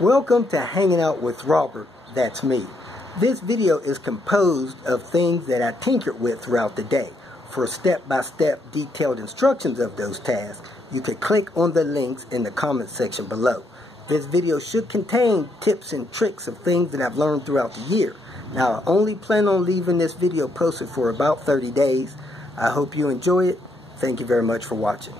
Welcome to Hanging Out with Robert, that's me. This video is composed of things that I tinkered with throughout the day. For step-by-step detailed instructions of those tasks, you can click on the links in the comment section below. This video should contain tips and tricks of things that I've learned throughout the year. Now, I only plan on leaving this video posted for about 30 days. I hope you enjoy it. Thank you very much for watching.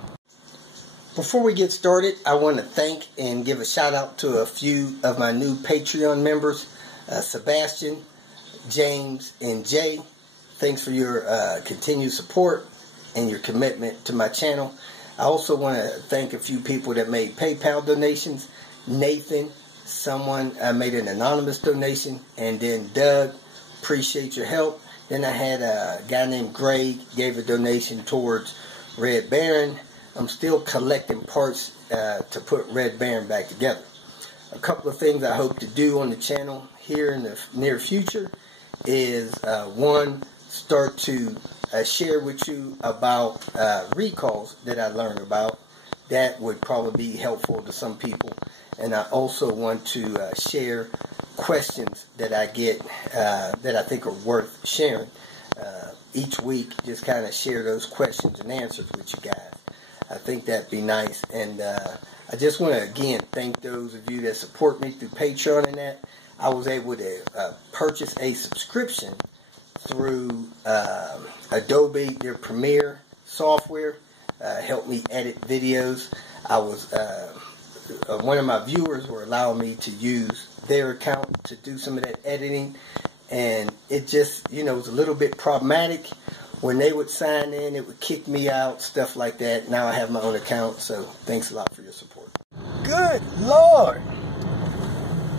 Before we get started, I want to thank and give a shout out to a few of my new Patreon members, Sebastian, James, and Jay. Thanks for your continued support and your commitment to my channel. I also want to thank a few people that made PayPal donations. Nathan, someone made an anonymous donation, and then Doug, appreciate your help. Then I had a guy named Greg, gave a donation towards Red Barron. I'm still collecting parts to put Red Barron back together. A couple of things I hope to do on the channel here in the near future is one, start to share with you about recalls that I learned about. That would probably be helpful to some people. And I also want to share questions that I get that I think are worth sharing. Each week, just kind of share those questions and answers with you guys. I think that'd be nice. And I just want to, again, thank those of you that support me through Patreon and that. I was able to purchase a subscription through Adobe, their Premiere software. Helped me edit videos. I was one of my viewers were allowing me to use their account to do some of that editing, and it just, you know, was a little bit problematic. When they would sign in, it would kick me out, stuff like that. Now I have my own account, so thanks a lot for your support. Good Lord!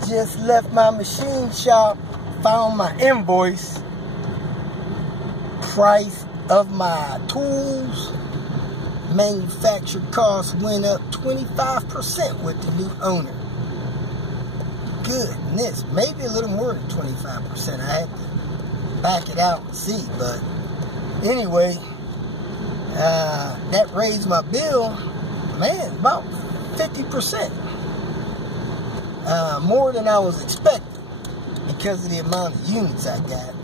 Just left my machine shop, found my invoice, price of my tools, manufactured costs went up 25% with the new owner. Goodness, maybe a little more than 25%. I had to back it out and see, but anyway, that raised my bill, man, about 50%. More than I was expecting because of the amount of units I got.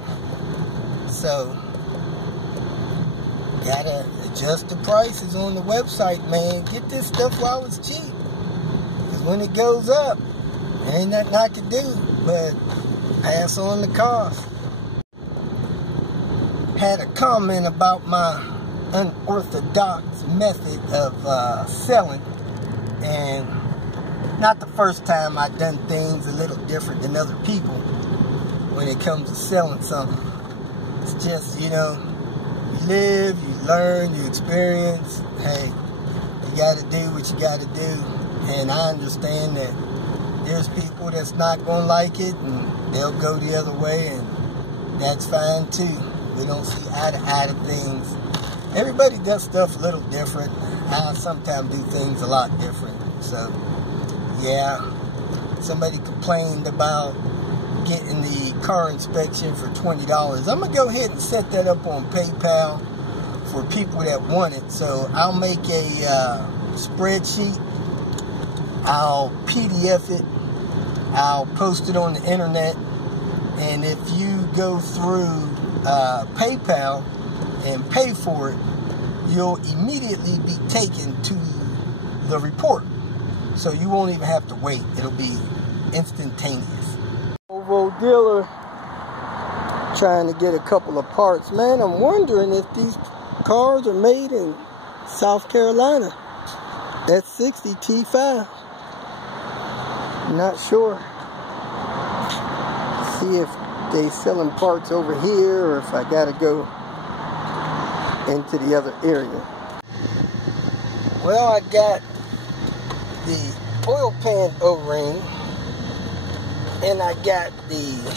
So, gotta adjust the prices on the website, man. Get this stuff while it's cheap. Because when it goes up, there ain't nothing I can do but pass on the cost. Had a comment about my unorthodox method of selling. And not the first time I've done things a little different than other people when it comes to selling something. It's just, you know, you live, you learn, you experience. Hey, you got to do what you got to do. And I understand that there's people that's not going to like it, and they'll go the other way, and that's fine too. We don't see eye to eye to things. Everybody does stuff a little different. I sometimes do things a lot different. So, yeah, somebody complained about getting the car inspection for $20. I'm going to go ahead and set that up on PayPal for people that want it. So I'll make a spreadsheet. I'll PDF it. I'll post it on the internet. And if you go through PayPal and pay for it, you'll immediately be taken to the report. So you won't even have to wait. It'll be instantaneous. Volvo dealer trying to get a couple of parts. Man, I'm wondering if these cars are made in South Carolina. That's 60 T5. Not sure. See if they selling parts over here or if I gotta go into the other area. Well, I got the oil pan O-ring, and I got the,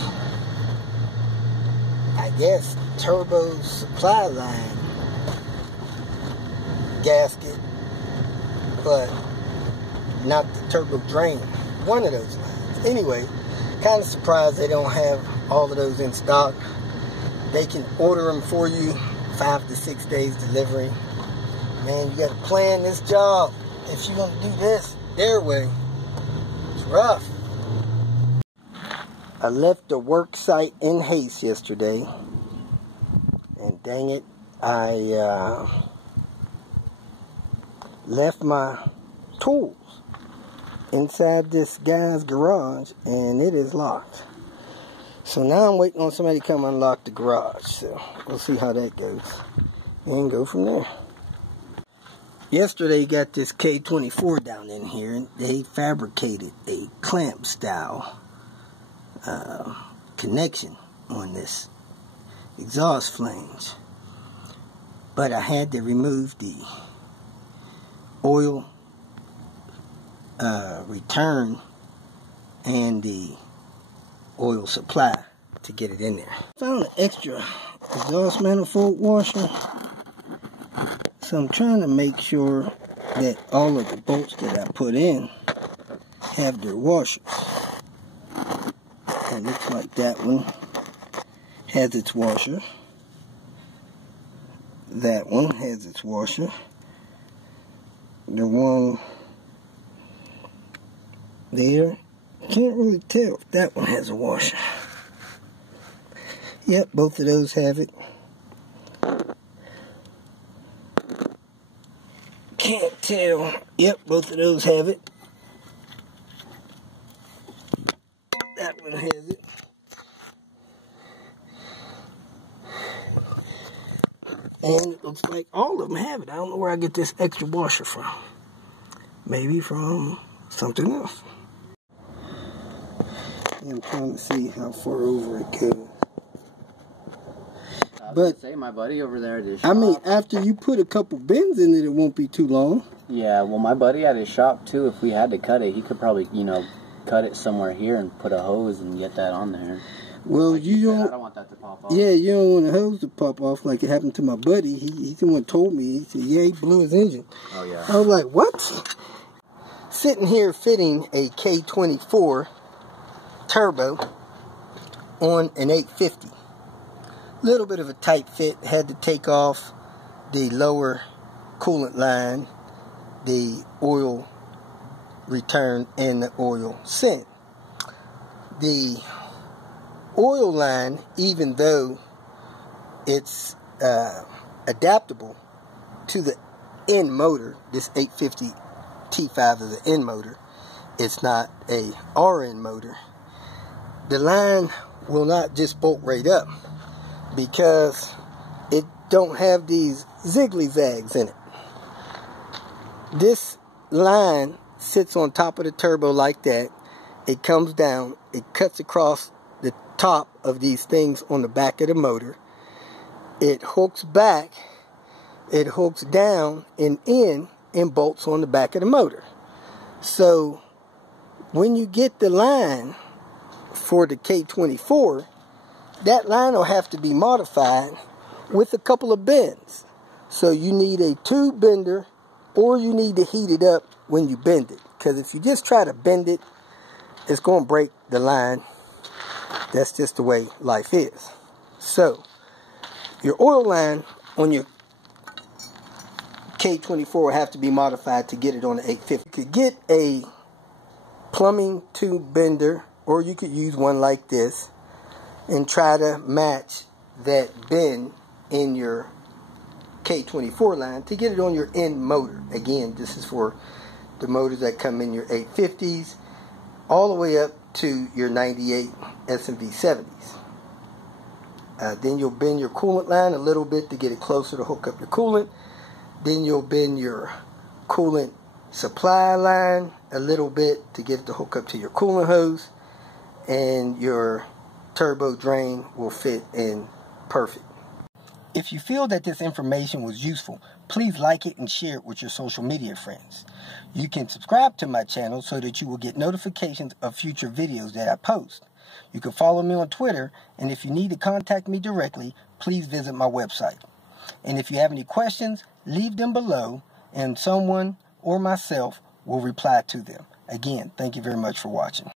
I guess, turbo supply line gasket, but not the turbo drain. One of those lines. Anyway, kind of surprised they don't have all of those in stock. They can order them for you, 5 to 6 days delivery. Man, you got to plan this job if you want to do this their way. It's rough. I left the work site in haste yesterday, and dang it, I left my tools inside this guy's garage, and it is locked. So now I'm waiting on somebody to come unlock the garage. So we'll see how that goes and go from there. Yesterday got this K24 down in here, and they fabricated a clamp style connection on this exhaust flange. But I had to remove the oil return and the oil supply to get it in there. Found an extra exhaust manifold washer, so I'm trying to make sure that all of the bolts that I put in have their washers. It looks like that one has its washer. That one has its washer. The one there, can't really tell if that one has a washer. Yep, both of those have it. Can't tell. Yep, both of those have it. That one has it. And it looks like all of them have it. I don't know where I get this extra washer from. Maybe from something else. I'm trying to see how far over it goes. But say my buddy over there at his shop. I mean, after you put a couple bends in it, it won't be too long. Yeah, well, my buddy at his shop too. If we had to cut it, he could probably, you know, cut it somewhere here and put a hose and get that on there. Well, like you don't. I don't want that to pop off. Yeah, you don't want the hose to pop off like it happened to my buddy. He the one told me. He said, yeah, he blew his engine. Oh yeah. I was like, what? Sitting here fitting a K24 turbo on an 850. Little bit of a tight fit. Had to take off the lower coolant line, the oil return, and the oil send. The oil line, even though it's adaptable to the end motor, this 850 T5 is an end motor, it's not a RN motor. The line will not just bolt right up because it don't have these ziggly zags in it. This line sits on top of the turbo like that. It comes down, it cuts across the top of these things on the back of the motor. It hooks back, it hooks down and in and bolts on the back of the motor. So when you get the line for the K24, that line will have to be modified with a couple of bends. So you need a tube bender, or you need to heat it up when you bend it. Because if you just try to bend it, it's going to break the line. That's just the way life is. So your oil line on your K24 will have to be modified to get it on the 850. You could get a plumbing tube bender, or you could use one like this and try to match that bend in your K24 line to get it on your end motor. Again, this is for the motors that come in your 850s all the way up to your 98 S&V 70s. Then you'll bend your coolant line a little bit to get it closer to hook up your coolant. Then you'll bend your coolant supply line a little bit to get it to hook up to your coolant hose, and your turbo drain will fit in perfect. If you feel that this information was useful, please like it and share it with your social media friends. You can subscribe to my channel so that you will get notifications of future videos that I post. You can follow me on Twitter, and if you need to contact me directly, please visit my website. And if you have any questions, leave them below, and someone or myself will reply to them. Again, thank you very much for watching.